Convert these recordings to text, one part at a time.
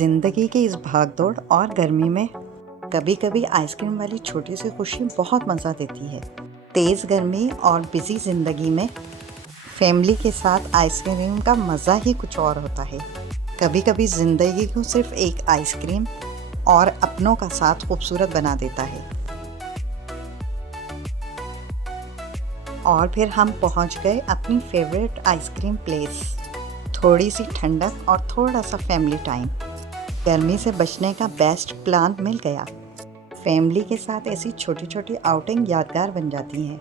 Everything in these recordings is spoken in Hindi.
ज़िंदगी की इस भागदौड़ और गर्मी में कभी कभी आइसक्रीम वाली छोटी सी खुशी बहुत मज़ा देती है। तेज़ गर्मी और बिज़ी ज़िंदगी में फैमिली के साथ आइसक्रीम का मज़ा ही कुछ और होता है। कभी कभी ज़िंदगी को सिर्फ एक आइसक्रीम और अपनों का साथ खूबसूरत बना देता है। और फिर हम पहुंच गए अपनी फेवरेट आइसक्रीम प्लेस। थोड़ी सी ठंडक और थोड़ा सा फैमिली टाइम, गर्मी से बचने का बेस्ट प्लान मिल गया। फैमिली के साथ ऐसी छोटी छोटी आउटिंग यादगार बन जाती हैं।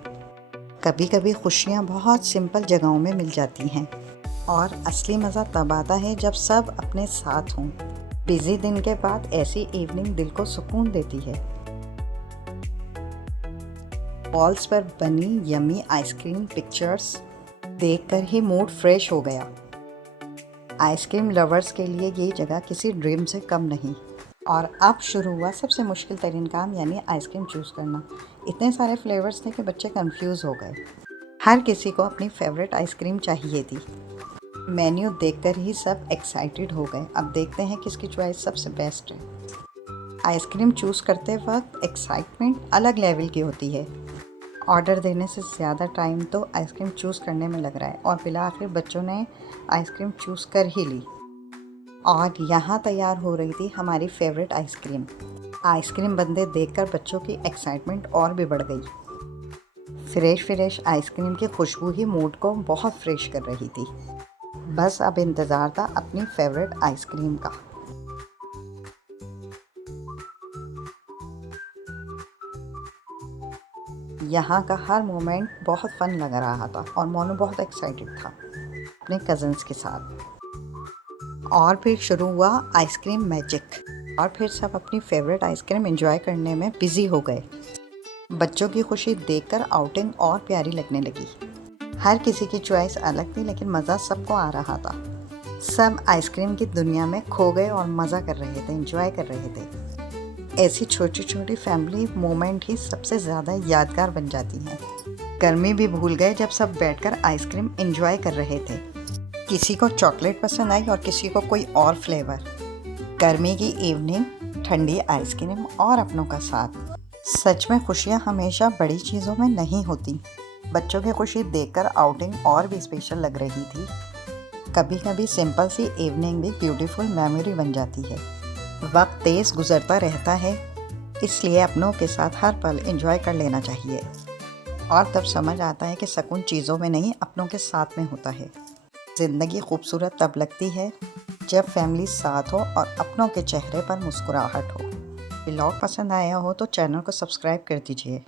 कभी कभी खुशियाँ बहुत सिंपल जगहों में मिल जाती हैं और असली मज़ा तब आता है जब सब अपने साथ हों। बिज़ी दिन के बाद ऐसी इवनिंग दिल को सुकून देती है। वॉल्स पर बनी यम्मी आइसक्रीम पिक्चर्स देखकर ही मूड फ्रेश हो गया। आइसक्रीम लवर्स के लिए ये जगह किसी ड्रीम से कम नहीं। और अब शुरू हुआ सबसे मुश्किल तरीन काम, यानी आइसक्रीम चूज़ करना। इतने सारे फ्लेवर्स थे कि बच्चे कंफ्यूज हो गए। हर किसी को अपनी फेवरेट आइसक्रीम चाहिए थी। मेन्यू देखकर ही सब एक्साइटेड हो गए। अब देखते हैं किसकी चॉइस सबसे बेस्ट है। आइसक्रीम चूज़ करते वक्त एक्साइटमेंट अलग लेवल की होती है। ऑर्डर देने से ज़्यादा टाइम तो आइसक्रीम चूज़ करने में लग रहा है और बिला आखिर बच्चों ने आइसक्रीम चूज़ कर ही ली। और यहाँ तैयार हो रही थी हमारी फेवरेट आइसक्रीम। आइसक्रीम बंदे देखकर बच्चों की एक्साइटमेंट और भी बढ़ गई। फ्रेश आइसक्रीम की खुशबू ही मूड को बहुत फ्रेश कर रही थी। बस अब इंतज़ार था अपनी फेवरेट आइसक्रीम का। यहाँ का हर मोमेंट बहुत फन लग रहा था और मोनू बहुत एक्साइटेड था अपने कज़न्स के साथ। और फिर शुरू हुआ आइसक्रीम मैजिक और फिर सब अपनी फेवरेट आइसक्रीम एंजॉय करने में बिज़ी हो गए। बच्चों की खुशी देखकर आउटिंग और प्यारी लगने लगी। हर किसी की चॉइस अलग थी, लेकिन मज़ा सबको आ रहा था। सब आइसक्रीम की दुनिया में खो गए और मज़ा कर रहे थे, एंजॉय कर रहे थे। ऐसी छोटी छोटी फैमिली मोमेंट ही सबसे ज़्यादा यादगार बन जाती हैं। गर्मी भी भूल गए जब सब बैठकर आइसक्रीम एंजॉय कर रहे थे। किसी को चॉकलेट पसंद आई और किसी को कोई और फ्लेवर। गर्मी की इवनिंग, ठंडी आइसक्रीम और अपनों का साथ। सच में खुशियाँ हमेशा बड़ी चीज़ों में नहीं होती। बच्चों की खुशी देखकर आउटिंग और भी स्पेशल लग रही थी। कभी कभी सिंपल सी इवनिंग भी ब्यूटीफुल मेमोरी बन जाती है। वक्त तेज़ गुजरता रहता है, इसलिए अपनों के साथ हर पल एंजॉय कर लेना चाहिए। और तब समझ आता है कि सुकून चीज़ों में नहीं, अपनों के साथ में होता है। ज़िंदगी खूबसूरत तब लगती है जब फैमिली साथ हो और अपनों के चेहरे पर मुस्कुराहट हो। व्लॉग पसंद आया हो तो चैनल को सब्सक्राइब कर दीजिए।